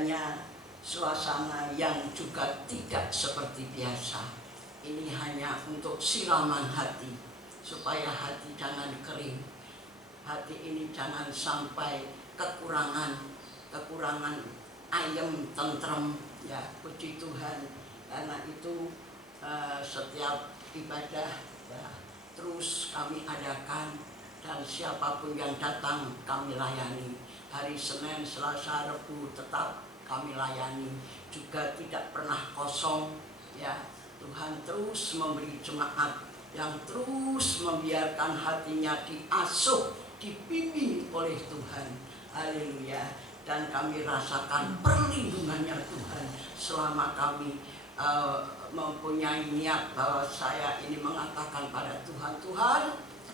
adanya suasana yang juga tidak seperti biasa. Ini hanya untuk siraman hati, supaya hati jangan kering, hati ini jangan sampai kekurangan ayem, tentrem, ya puji Tuhan. Karena itu setiap ibadah ya, terus kami adakan, dan siapapun yang datang kami layani. Hari Senin, Selasa, Rabu tetap kami layani, juga tidak pernah kosong ya. Tuhan terus memberi jemaat yang terus membiarkan hatinya diasuh, dibimbing oleh Tuhan. Haleluya. Dan kami rasakan perlindungannya Tuhan selama kami mempunyai niat bahwa saya ini mengatakan pada Tuhan, Tuhan,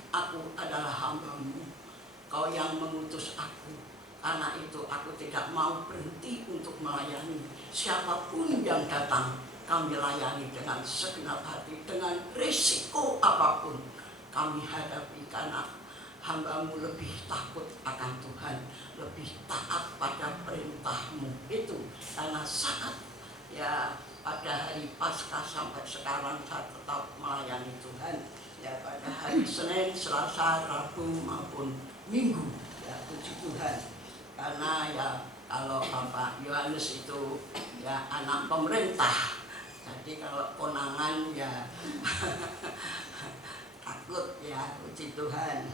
aku adalah hamba-Mu, Kau yang mengutus aku. Karena itu aku tidak mau berhenti untuk melayani. Siapapun yang datang kami layani dengan segenap hati, dengan risiko apapun kami hadapi, karena hamba-Mu lebih takut akan Tuhan, lebih taat pada perintah-Mu itu. Karena saat ya pada hari Paskah sampai sekarang saya tetap melayani Tuhan ya, pada hari Senin, Selasa, Rabu maupun Minggu ya, puji Tuhan. Karena ya kalau Bapak Yohanes itu ya anak pemerintah, jadi kalau konangan ya takut ya, puji Tuhan.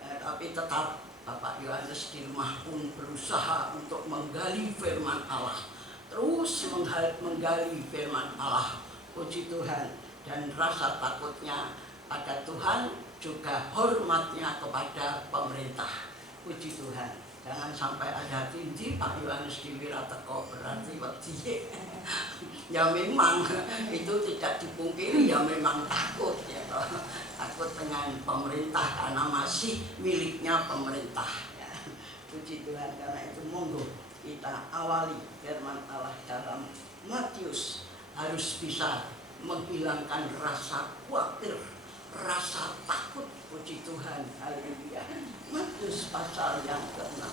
Tapi tetap Bapak Yohanes di rumah pun berusaha untuk menggali firman Allah, terus menggali firman Allah, puji Tuhan. Dan rasa takutnya pada Tuhan, juga hormatnya kepada pemerintah, puji Tuhan. Jangan sampai ada tinji Pak Yohanes di Wirateko berarti wedi. Ya memang itu tidak dipungkiri, ya memang takut ya, takut dengan pemerintah karena masih miliknya pemerintah ya. Puji Tuhan. Karena itu monggo kita awali firman Allah dalam Matius, harus bisa menghilangkan rasa khawatir, rasa takut, puji Tuhan. Haleluya. Matius pasal yang ke-6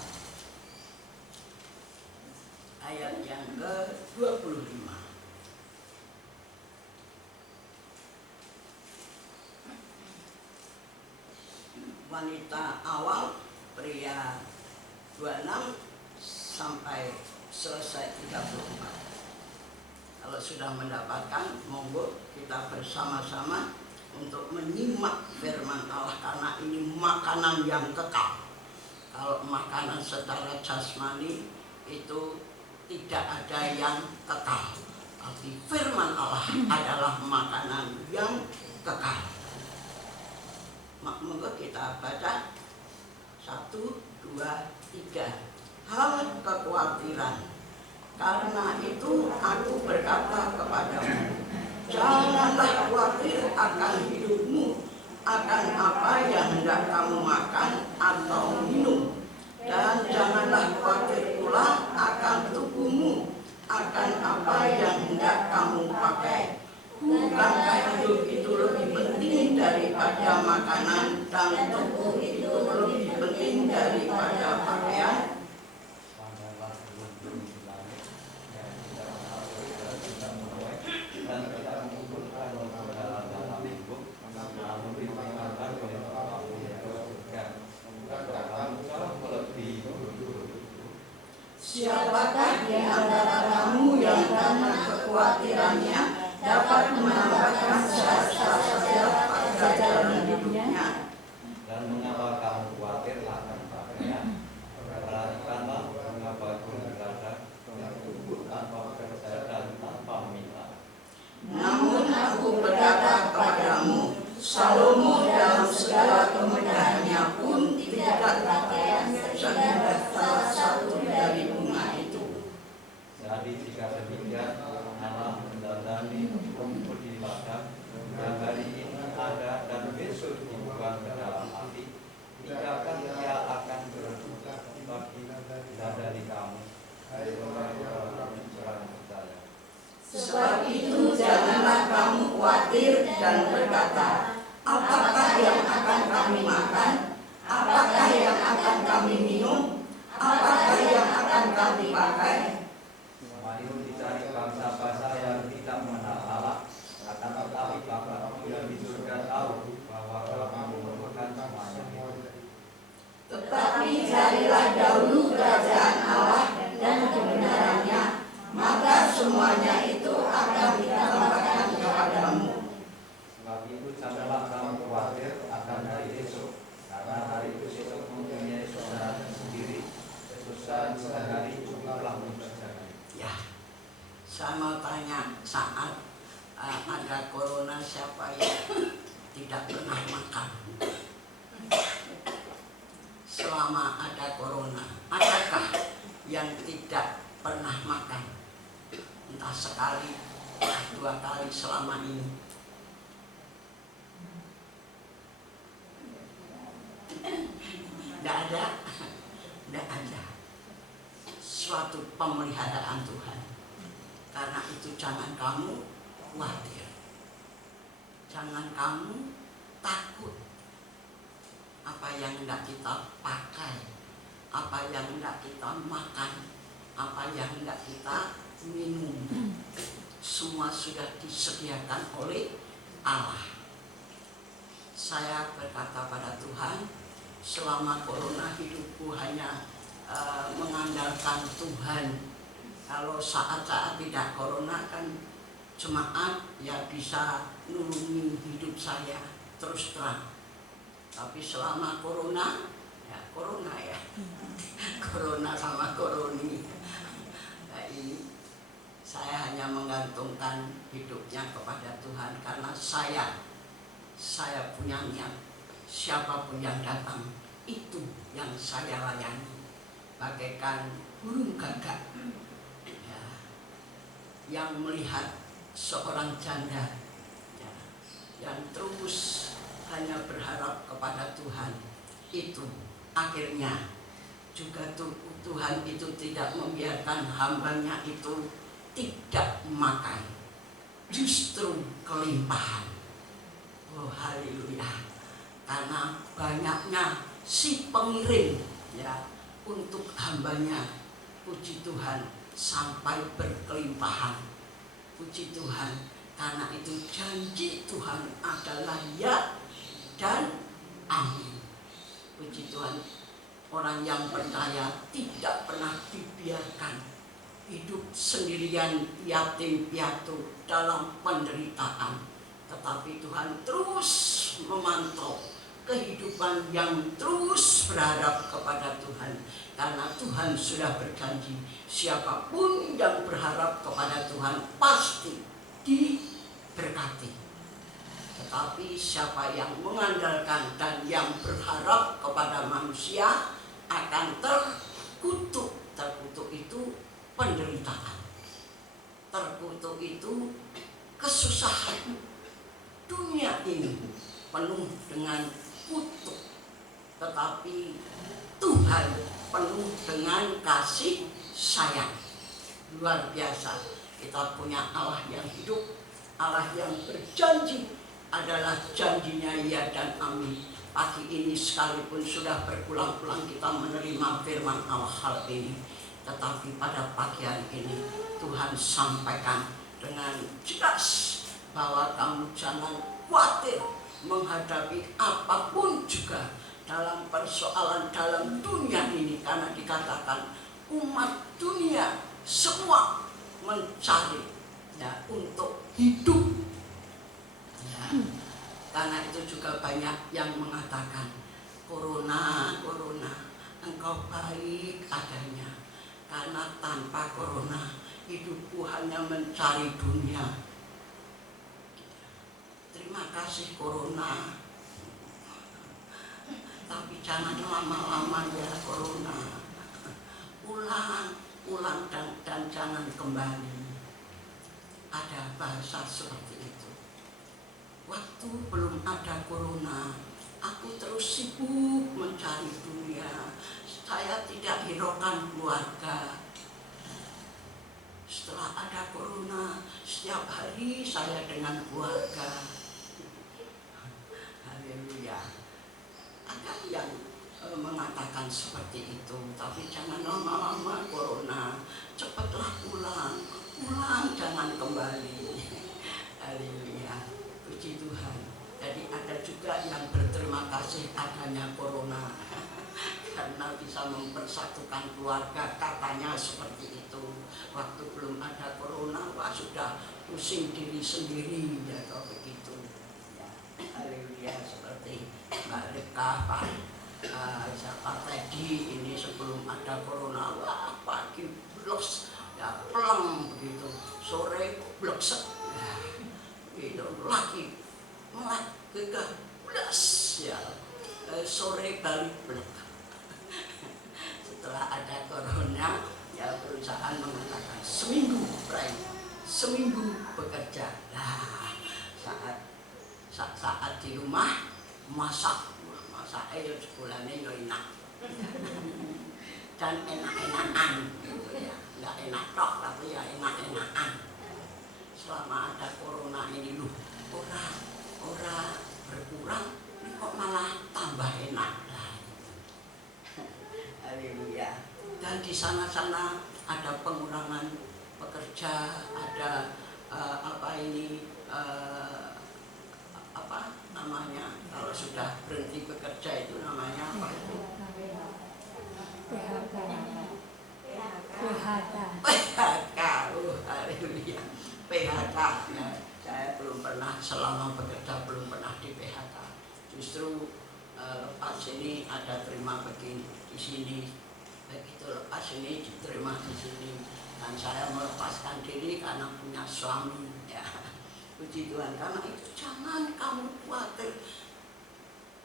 ayat yang ke-25. Wanita awal, pria 26 sampai selesai 34. Kalau sudah mendapatkan, monggo kita bersama-sama untuk menyimak firman Allah, karena ini makanan yang kekal. Kalau makanan secara jasmani itu tidak ada yang kekal, tapi firman Allah adalah makanan yang kekal. Monggo kita baca 1, 2, 3. Hal kekhawatiran. Karena itu aku berkata kepadamu, janganlah khawatir akan hidupmu, akan apa yang hendak kamu makan atau minum, dan janganlah khawatir pula akan tubuhmu, akan apa yang hendak kamu pakai. Bukankah hidup itu lebih penting daripada makanan, dan tubuh itu lebih penting daripada pakaian? Siapakah di antara kamu yang karena kekhawatirannya dapat menambahkan sehasta saja pada jalan hidupnya? Dan mengapa kamu khawatir akan pakaian? Perhatikanlah mengapa burung berada yang tumbuh tanpa kerja dan tanpa minta. Namun aku berkata kepadamu, Salomo dalam segala kemegahannya pun tidak berpakaian seindah salah satu dari bunga itu. Jadi jika demikian, Allah mendandani rumput di ladang yang hari ini ada dan besok dibuang ke dalam api, tidakkah ia akan berduka bagi dari kamu, hai orang-orang yang kurang percaya? Sebab itu janganlah kamu khawatir dan berkata, apakah yang akan kami makan, apakah yang akan kami minum, apakah yang akan kami pakai? hari cukuplah untuk sehari. Ya, saya mau tanya, saat ada corona siapa yang tidak pernah makan? Selama ada corona, adakah yang tidak pernah makan? Entah sekali, dua kali selama ini. Tidak ada, tidak ada. Suatu pemeliharaan Tuhan. Karena itu jangan kamu khawatir, jangan kamu takut. Apa yang hendak kita pakai, apa yang hendak kita makan, apa yang hendak kita minum, semua sudah disediakan oleh Allah. Saya berkata pada Tuhan, selama corona hidupku hanya mengandalkan Tuhan. Kalau saat-saat tidak corona kan jemaat ya bisa nulungi hidup saya terus terang. Tapi selama corona, ya corona ya, corona sama koroni. Nah, ini saya hanya menggantungkan hidupnya kepada Tuhan karena saya punya niat. Siapapun yang datang itu yang saya layani, bagaikan burung gagak ya, yang melihat seorang janda ya, yang terus hanya berharap kepada Tuhan. Itu akhirnya juga Tuhan itu tidak membiarkan hambanya itu tidak makan, justru kelimpahan. Oh haleluya. Karena banyaknya si pengirim ya untuk hambanya, puji Tuhan sampai berkelimpahan. Puji Tuhan, karena itu janji Tuhan adalah ya dan amin. Puji Tuhan, orang yang percaya tidak pernah dibiarkan hidup sendirian yatim piatu dalam penderitaan, tetapi Tuhan terus memantau kehidupan yang terus berharap kepada Tuhan. Karena Tuhan sudah berjanji, siapapun yang berharap kepada Tuhan pasti diberkati. Tetapi siapa yang mengandalkan dan yang berharap kepada manusia akan terkutuk. Terkutuk itu penderitaan, terkutuk itu kesusahan. Dunia ini penuh dengan kutuk, tetapi Tuhan penuh dengan kasih sayang. Luar biasa, kita punya Allah yang hidup, Allah yang berjanji, adalah janjinya ya dan amin. Pagi ini sekalipun sudah berulang-ulang kita menerima firman Allah hal ini, tetapi pada pagi hari ini Tuhan sampaikan dengan jelas bahwa kamu jangan khawatir menghadapi apapun juga dalam persoalan dalam dunia ini, karena dikatakan umat dunia semua mencari ya untuk hidup ya. Karena itu juga banyak yang mengatakan corona engkau baik adanya, karena tanpa corona hidupku hanya mencari dunia. Terima kasih corona, tapi jangan lama-lama ya corona. Ulang dan jangan kembali. Ada bahasa seperti itu. Waktu belum ada corona, aku terus sibuk mencari dunia. Saya tidak hiraukan keluarga. Setelah ada corona, setiap hari saya dengan keluarga. Haleluya. Ada yang mengatakan seperti itu, tapi jangan lama-lama corona, cepatlah pulang jangan kembali. Haleluya, puji Tuhan. Jadi ada juga yang berterima kasih adanya corona karena bisa mempersatukan keluarga, katanya seperti itu. Waktu belum ada corona, wah sudah pusing diri sendiri ya kalau begitu ya. Haleluya, seperti Mbak Rika, Pak siapa Teddy ini sebelum ada corona, wah pagi blok ya pelang begitu, sore blok itu lagi melek belas ya, sore balik blok. Setelah ada corona ya perusahaan mengatakan seminggu bekerja. Nah, saat di rumah masak air sebulannya yo enak dan enak-enakan gitu ya, nggak enak tok tapi ya enak-enakan. Selama ada corona ini loh, ora berkurang, ini kok malah tambah enak. Haleluya. Dan di sana-sana ada pengurangan pekerja, ada apa namanya, kalau sudah berhenti bekerja itu namanya apa itu? PHK. Haleluya. PHK. Ya, saya belum pernah, selama bekerja belum pernah di PHK. Justru lepas ini ada terima begini di sini, begitu lepas ini diterima di sini, dan saya melepaskan diri karena punya suami. Ya, puji Tuhan. Karena itu jangan kamu khawatir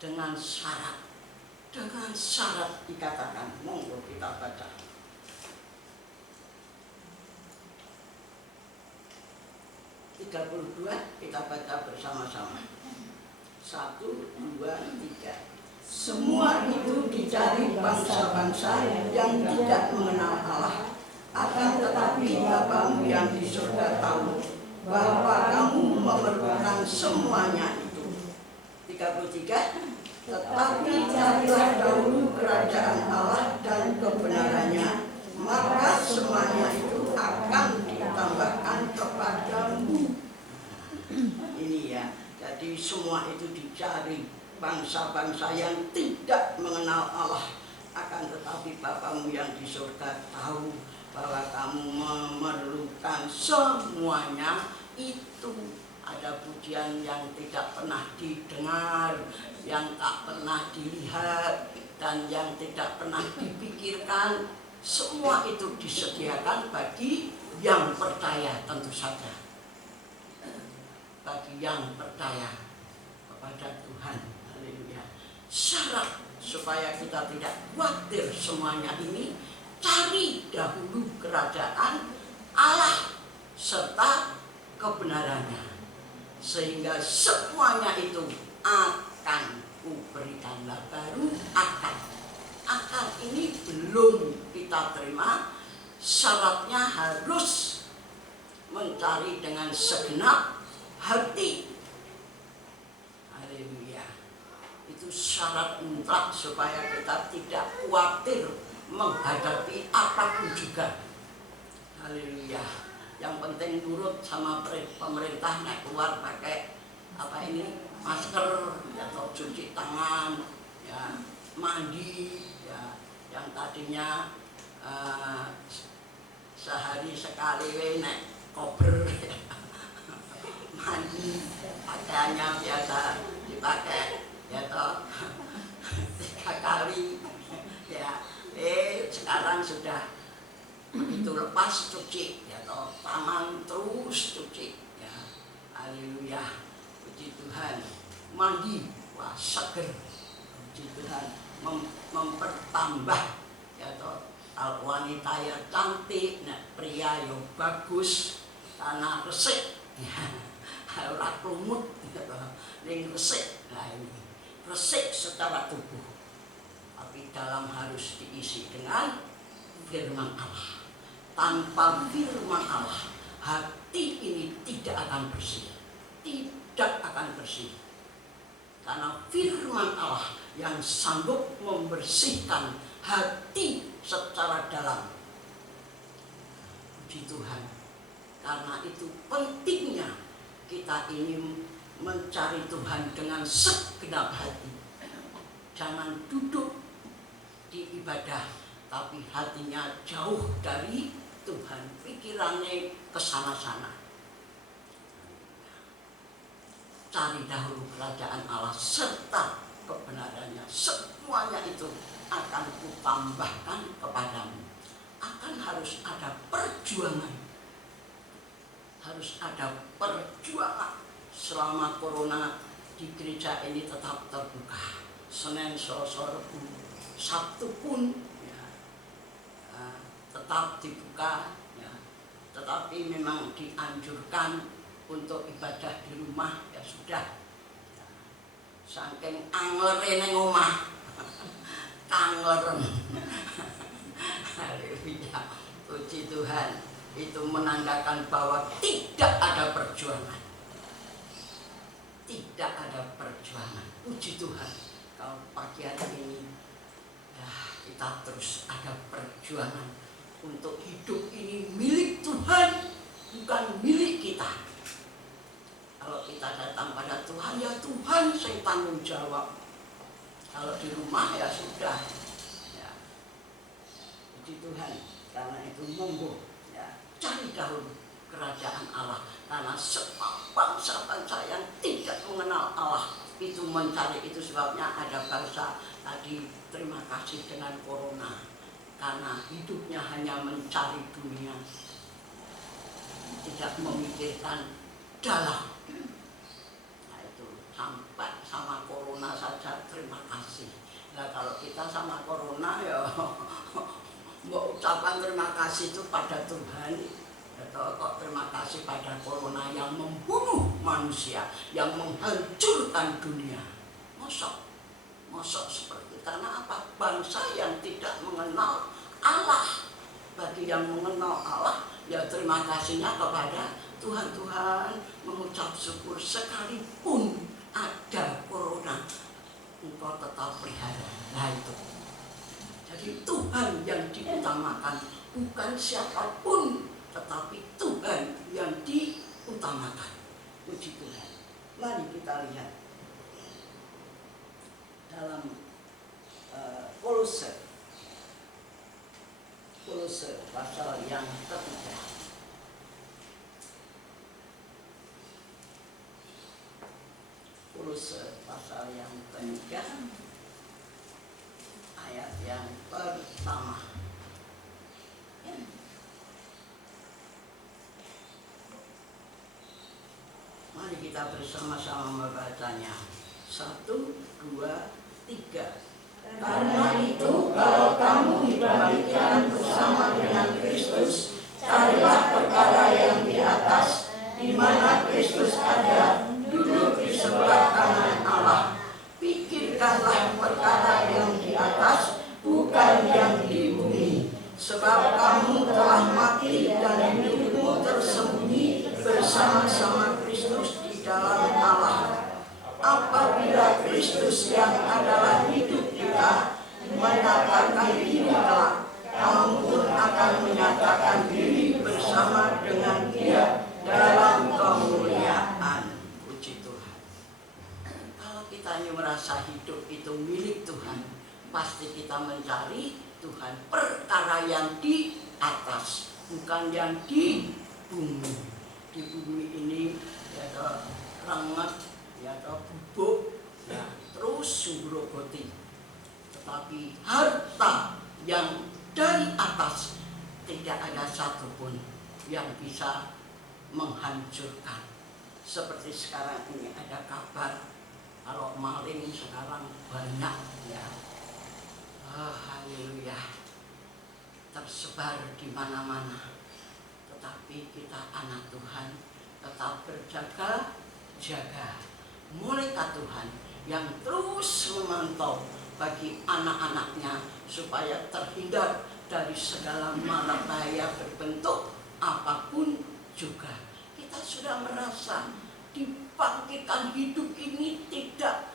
dengan syarat dikatakan. Monggo kita baca. Kita baca bersama-sama. 1, 2, 3. Semua itu dicari bangsa-bangsa yang tidak mengenal Allah. Akan tetapi Bapamu yang di surga tahu bahwa kamu memerlukan semuanya itu. 33. Tetapi carilah dahulu kerajaan Allah dan kebenarannya, maka semuanya itu akan ditambahkan kepadamu. Ini ya, jadi semua itu dicari bangsa-bangsa yang tidak mengenal Allah. Akan tetapi Bapamu yang di surga tahu bahwa kamu memerlukan semuanya itu. Ada pujian yang tidak pernah didengar, yang tak pernah dilihat, dan yang tidak pernah dipikirkan. Semua itu disediakan bagi yang percaya, tentu saja. Bagi yang percaya kepada Tuhan. Haleluya. Syarat supaya kita tidak khawatir semuanya ini, cari dahulu kerajaan Allah serta kebenarannya, sehingga semuanya itu akan kuberikan. Baru akan ini belum kita terima, syaratnya harus mencari dengan segenap hati. Haleluya. Itu syarat mutlak supaya kita tidak khawatir menghadapi apapun juga. Haleluya. Yang penting nurut sama pemerintah, naik keluar pakai masker, atau cuci tangan, ya, mandi, ya, yang tadinya sehari sekali naik koper, ya, mandi, pakaiannya biasa dipakai, ya toh 3 kali, ya, sekarang sudah begitu lepas cuci, ya toh, tangan terus cuci, ya. Haleluya, puji Tuhan. Mandi, wah seger, puji Tuhan. Mempertambah, ya toh, wanita ya cantik, nah, pria yo bagus, karena resik, ora lumut, ya toh, ning resik. Nah ini resik secara tubuh, tapi dalam harus diisi dengan firman Allah. Tanpa firman Allah, hati ini tidak akan bersih. Tidak akan bersih. Karena firman Allah yang sanggup membersihkan hati secara dalam. Puji Tuhan. Karena itu pentingnya kita ini mencari Tuhan dengan segenap hati. Jangan duduk di ibadah tapi hatinya jauh dari Tuhan, pikirannya kesana-sana. Cari dahulu kerajaan Allah serta kebenarannya, semuanya itu akan kutambahkan kepadamu. Akan harus ada perjuangan. Harus ada perjuangan. Selama corona di gereja ini tetap terbuka. Senin, Selasa, Rabu, Sabtu pun ya, tetap dibuka ya. Tetapi memang dianjurkan untuk ibadah di rumah, ya sudah. Saking anglere ning omah. Kangleren. Haleluya. Puji Tuhan. Itu menandakan bahwa tidak ada perjuangan. Tidak ada perjuangan. Puji Tuhan. Kalau pagi hari ini ya, kita terus ada perjuangan untuk hidup ini milik Tuhan, bukan milik kita. Kalau kita datang pada Tuhan, ya Tuhan saya tanggung jawab. Kalau di rumah ya sudah. Ya. Puji Tuhan. Karena itu monggo ya, cari dahulu kerajaan Allah. Karena semua bangsa-bangsa yang tidak mengenal Allah itu mencari, itu sebabnya ada bangsa tadi terima kasih dengan corona. Karena hidupnya hanya mencari dunia. Tidak memikirkan dalam. Nah itu sampai sama corona saja terima kasih. Nah kalau kita sama corona ya mau ucapan terima kasih itu pada Tuhan atau kok terima kasih pada corona yang membunuh manusia, yang menghancurkan dunia. Mosok seperti itu. Karena apa? Bangsa yang tidak mengenal Allah. Bagi yang mengenal Allah, ya terima kasihnya kepada Tuhan. Tuhan mengucap syukur sekalipun ada corona, Engkau tetap pelihara. Nah itu. Jadi Tuhan yang diutamakan, bukan siapapun, tetapi Tuhan yang diutamakan. Puji Tuhan. Mari kita lihat dalam Kolose pasal yang ketiga. Kolose pasal yang ketiga, ayat yang pertama. Mari kita bersama-sama membacanya. 1, 2, 3. Karena itu, kalau kamu dibangkitkan bersama dengan Kristus, carilah perkara yang di atas, di mana Kristus ada, duduk di sebelah kanan Allah. Pikirkanlah perkara yang di atas, bukan yang di bumi. Sebab kamu telah mati dan hidupmu tersembunyi bersama-sama Kristus di dalam Allah. Apabila Kristus yang adalah hidup kita menyatakan diri kelak, kamu pun akan menyatakan diri bersama dengan Dia dalam kemuliaan. Puji Tuhan. Kalau kita hanya merasa hidup itu milik Tuhan, pasti kita mencari Tuhan perkara yang di atas, bukan yang di bumi. Di bumi ini ya toh renget, ya toh bubuk, ya terus sumbrogoti. Tetapi harta yang dari atas tidak ada satupun yang bisa menghancurkan. Seperti sekarang ini ada kabar kalau maling sekarang banyak ya. Haleluya. Tersebar di mana-mana. Tetapi kita anak Tuhan tetap berjaga-jaga. Malaikat Tuhan yang terus memantau bagi anak-anaknya supaya terhindar dari segala mara bahaya berbentuk apapun juga. Kita sudah merasa dibangkitkan hidup ini tidak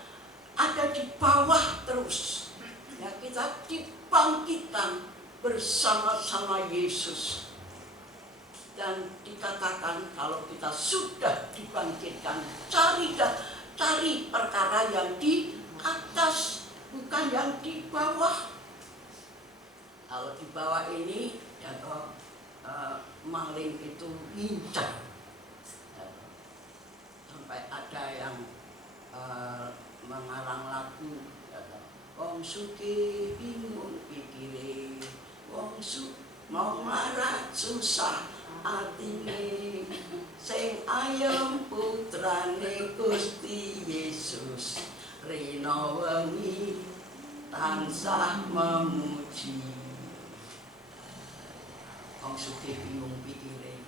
ada di bawah terus. Ya, kita dibangkitkan bersama-sama Yesus. Dan dikatakan kalau kita sudah dibangkitkan, cari perkara yang di atas, bukan yang di bawah. Kalau di bawah ini ya maling itu ngincar. Sampai ada yang mengarang lagu sugih bingung pikire, wong mau mlarat susah atine, sing ayem putrane Gusti Yesus, rina wengi tansah memuji. Wong sugih bingung pikire,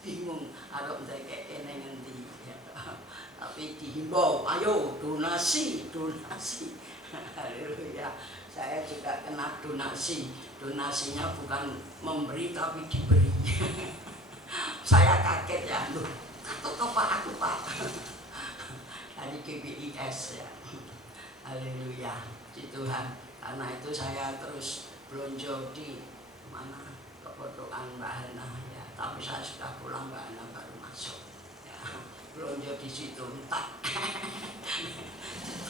bingung arep ndekek ning endi. Tapi dihimbau, ayo donasi. Haleluya. Saya juga kena donasi. Donasinya bukan memberi tapi diberi. Saya kaget ya, loh, takut apa aku Pak? Dari GBIS ya. Haleluya, puji Tuhan. Karena itu saya terus belanja di mana kepotokan Mbak Hana ya. Tapi saya sudah pulang, Mbak Hana baru masuk. Ya, belanja di situ entak.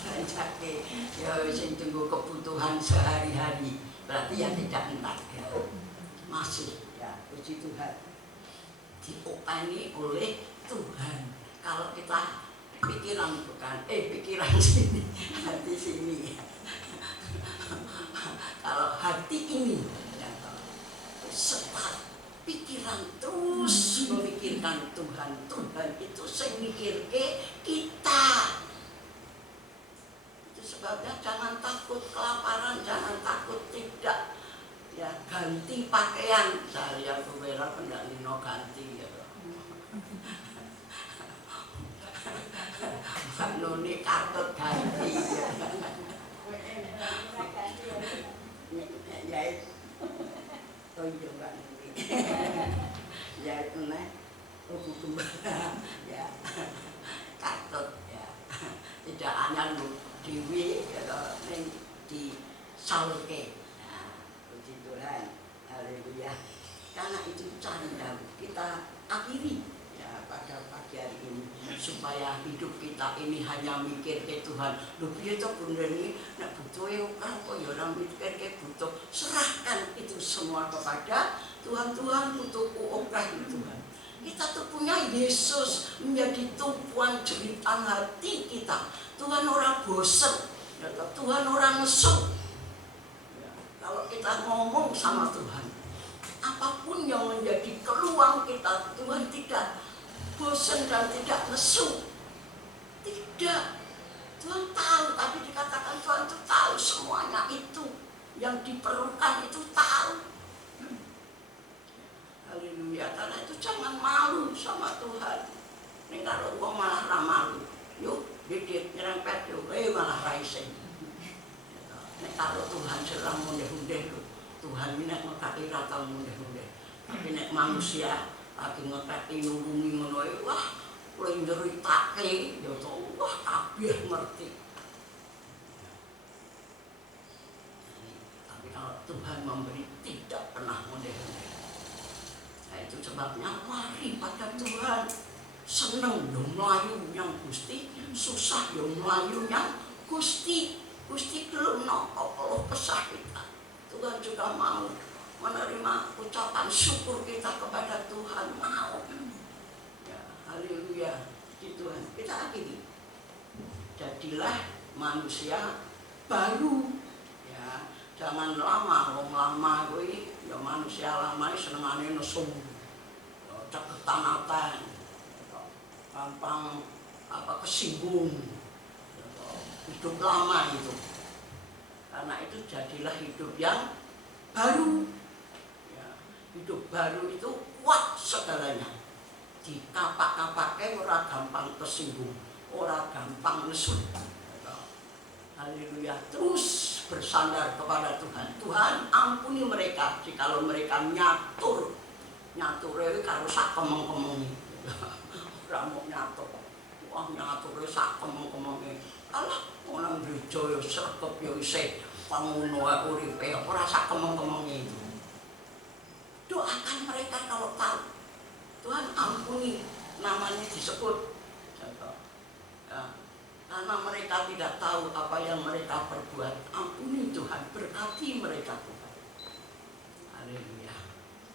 Belanjake ya sing tunggu kebutuhan sehari-hari. Berarti ya tidak entak ya. Masih ya, puji Tuhan. Diopani oleh Tuhan. Kalau kita pikiran bukan, pikiran sini, hati sini. Kalau hati ini, ya, setelah pikiran terus memikirkan Tuhan, Tuhan itu sing mikirke kita. Itu sebabnya jangan takut kelaparan, jangan takut tidak. Ya ganti pakaian, saya kewela pendak lino ganti ya. Mbak Nuni katut ganti ya. Ya itu. Oh iya Mbak Nuni. Ya itu nih. Oh buku ya. Katut ya. Tidak hanya lu Dewi ya di salke. Puji Tuhan. Haleluya. Karena itu canda kita akhiri ya pada pagi hari ini supaya hidup kita ini hanya mikir ke Tuhan. Lho piye to Bunda ini nek butuhe kok ya ora mikir ke butuh. Serahkan itu semua kepada Tuhan. Tuhan butuhku obrah Tuhan. Kita tuh punya Yesus menjadi tumpuan jeritan hati kita. Tuhan orang bosen, ya, Tuhan orang nesu. Ya, kalau kita ngomong sama Tuhan, apapun yang menjadi keluhan kita, Tuhan tidak bosan dan tidak nesu. Tidak. Tuhan tahu, tapi dikatakan Tuhan itu tahu semuanya itu. Yang diperlukan itu tahu. Haleluya. Karena itu jangan malu sama Tuhan. Ini kalau gua malah malu, yuk dikit nyerempet yuk, malah raising. Ini kalau Tuhan sedang mundeh-mundeh, Tuhan ini ngekaki rata mundeh-mundeh. Tapi nek manusia lagi ngekaki nulungi ngono, wah, mulai nyeritake, ya toh, wah kabeh ngerti. Tapi kalau Tuhan memberi tidak pernah mundeh-mundeh. Nah itu sebabnya mari pada Tuhan. Seneng yo mlayu yang Gusti, susah yo mlayu yang Gusti. Gusti kelem napa kalau kesah kita. Tuhan juga mau menerima ucapan syukur kita kepada Tuhan, mau. Ya, haleluya. Di Tuhan. Kita akhiri. Jadilah manusia baru. Ya, jangan lama, wong lama kuwi ya manusia lama senengane nesu. Ya ceketan aten. Gampang kesinggung. Hidup lama itu. Karena itu jadilah hidup yang baru. Ya, hidup baru itu kuat segalanya. Dikapak-kapake ora gampang tersinggung, ora gampang nesu. Haleluya. Terus bersandar kepada Tuhan. Tuhan ampuni mereka jikalau mereka nyature karo sak kemeng-kemengi. Ora mau nyatur. Wah nyature sak kemeng-kemengi. Alah orang gereja ya sregep ya isih pangono uripe ora sak kemeng-kemengi itu. Doakan mereka kalau tahu. Tuhan ampuni namanya disebut. Ya. Karena mereka tidak tahu apa yang mereka perbuat. Ampuni Tuhan, berkati mereka Tuhan. Haleluya.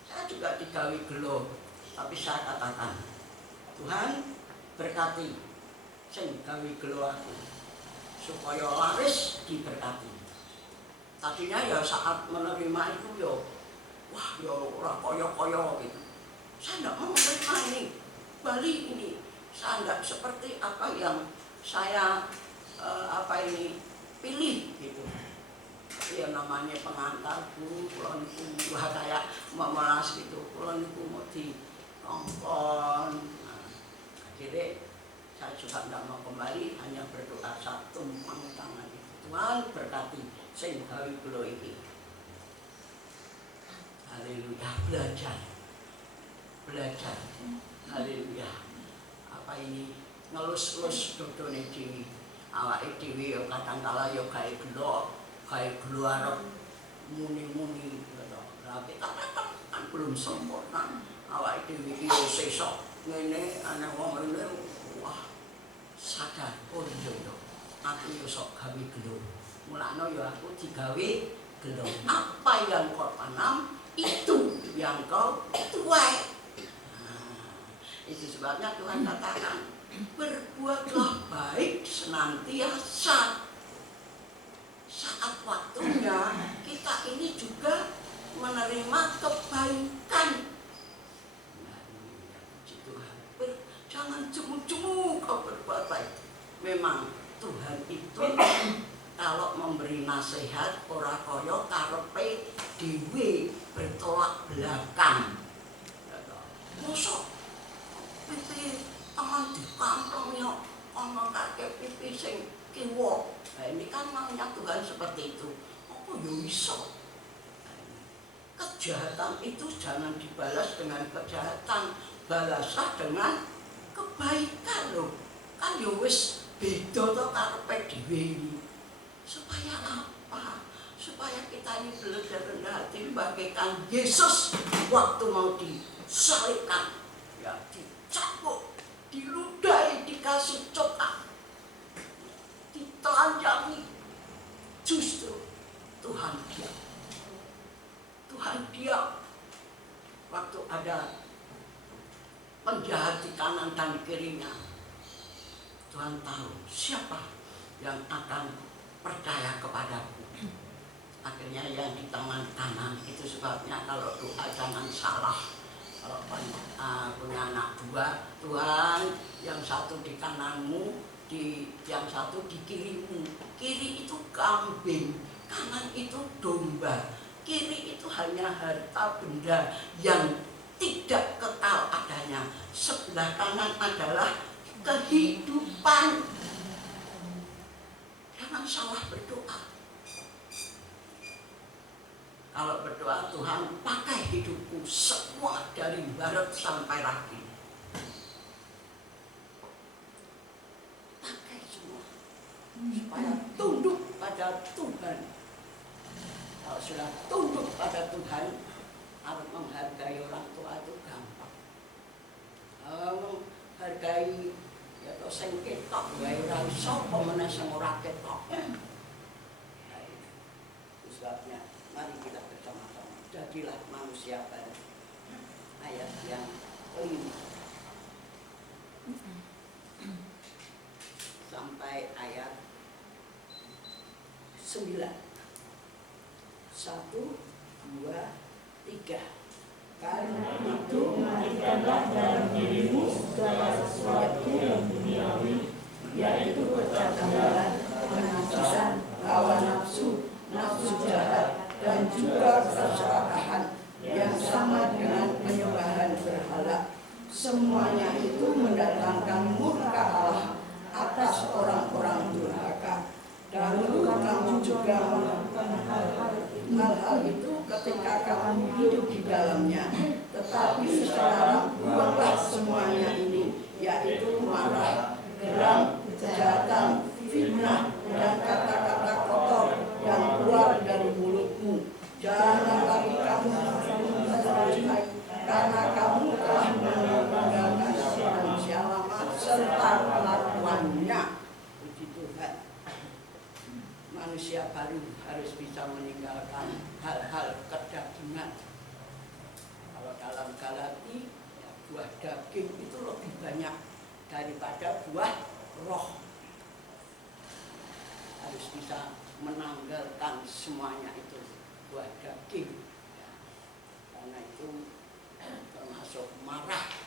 Saya juga digawe gelo, tapi saya katakan Tuhan berkati sing gawe gelo aku. supaya laris diberkati. Tadinya ya saat menerima itu ya, wah ya ora koyo-koyo gitu. Saya tidak mau menerima ini, Bali ini. Saya tidak seperti apa yang saya pilih gitu. Ya namanya pengantar guru, kulon itu kayak memelas gitu, kulon itu mau ditongkon. Nah, akhirnya saya juga tidak mau kembali, hanya berdoa satu tumpang tangan itu. Tuhan berkati sing gawe kula iki. Haleluya, belajar. Haleluya. Apa ini ngelus-elus dodone dhewe. Awake dhewe ya kadang-kala ya gawe gelo arep muni-muni gitu. Lah kita kan belum sempurna. Awake dhewe iki yo sesok ngene ana wong ngene wah sadar oh iya yo. Aku yo sok gawe gelo. Mulane yo aku digawe gelo. Apa yang kau tanam itu yang kau tuai. Itu sebabnya Tuhan katakan berbuatlah baik senantiasa. Saat waktunya kita ini juga menerima kebaikan. Jangan cemu-cemu kau berbuat baik. Memang Tuhan itu kalau memberi nasihat ora kaya karepe dhewe bertolak belakang. Mosok pipi tangan dikantong yo ana kakek pipi sing kiwa. Nah, ini kan maunya Tuhan seperti itu. Apa yo iso? Kejahatan itu jangan dibalas dengan kejahatan, balaslah dengan kebaikan loh. Kan yo wis beda to karepe dhewe ini. Supaya apa? Supaya kita ini belajar rendah hati bagaikan Yesus waktu mau disalibkan, ya dicambuk, diludahi, dikasih cotak, ditelanjangi. Justru Tuhan diam waktu ada penjahat di kanan dan kirinya. Tuhan tahu siapa yang akan percaya kepadaku. Akhirnya yang di tangan kanan. Itu sebabnya kalau doa jangan salah. Kalau punya anak dua, Tuhan yang satu di kananmu, yang satu di kirimu. Kiri itu kambing, kanan itu domba. Kiri itu hanya harta benda yang tidak kekal adanya. Sebelah kanan adalah kehidupan. Jangan salah berdoa. Kalau berdoa, Tuhan pakai hidupku semua dari barat sampai lagi. Pakai semua supaya tunduk pada Tuhan. Kalau sudah tunduk pada Tuhan, harus menghargai orang tua itu gampang. Menghargai ya to sing ketok wae ora iso pemene sing ora ketok. Sebabnya mari kita bersama-sama jadilah manusia baru. Ayat yang 5 sampai ayat 9. 1, 2, 3. Karena itu matikanlah dalam dirimu segala sesuatu yang duniawi, yaitu percakapan, penajisian, hawa nafsu, nafsu jahat, dan juga keserakahan yang sama dengan penyembahan berhala. Semuanya itu mendatangkan murka Allah atas orang-orang durhaka. Dahulu kamu juga melakukan hal-hal itu ketika kamu hidup di dalamnya. Tetapi sekarang buanglah semuanya ini, yaitu marah, geram, kejahatan, fitnah, dan kata-kata kotor yang keluar dari mulutmu. Jangan lagi kamu baik, karena kamu telah meninggalkan manusia lama serta kelakuannya. Puji Tuhan. Manusia baru harus bisa meninggalkan hal-hal kedagingan. Kalau dalam Galati, ya, buah daging itu lebih banyak daripada buah roh. bisa menanggalkan semuanya itu buat daging. Ya. Karena itu termasuk marah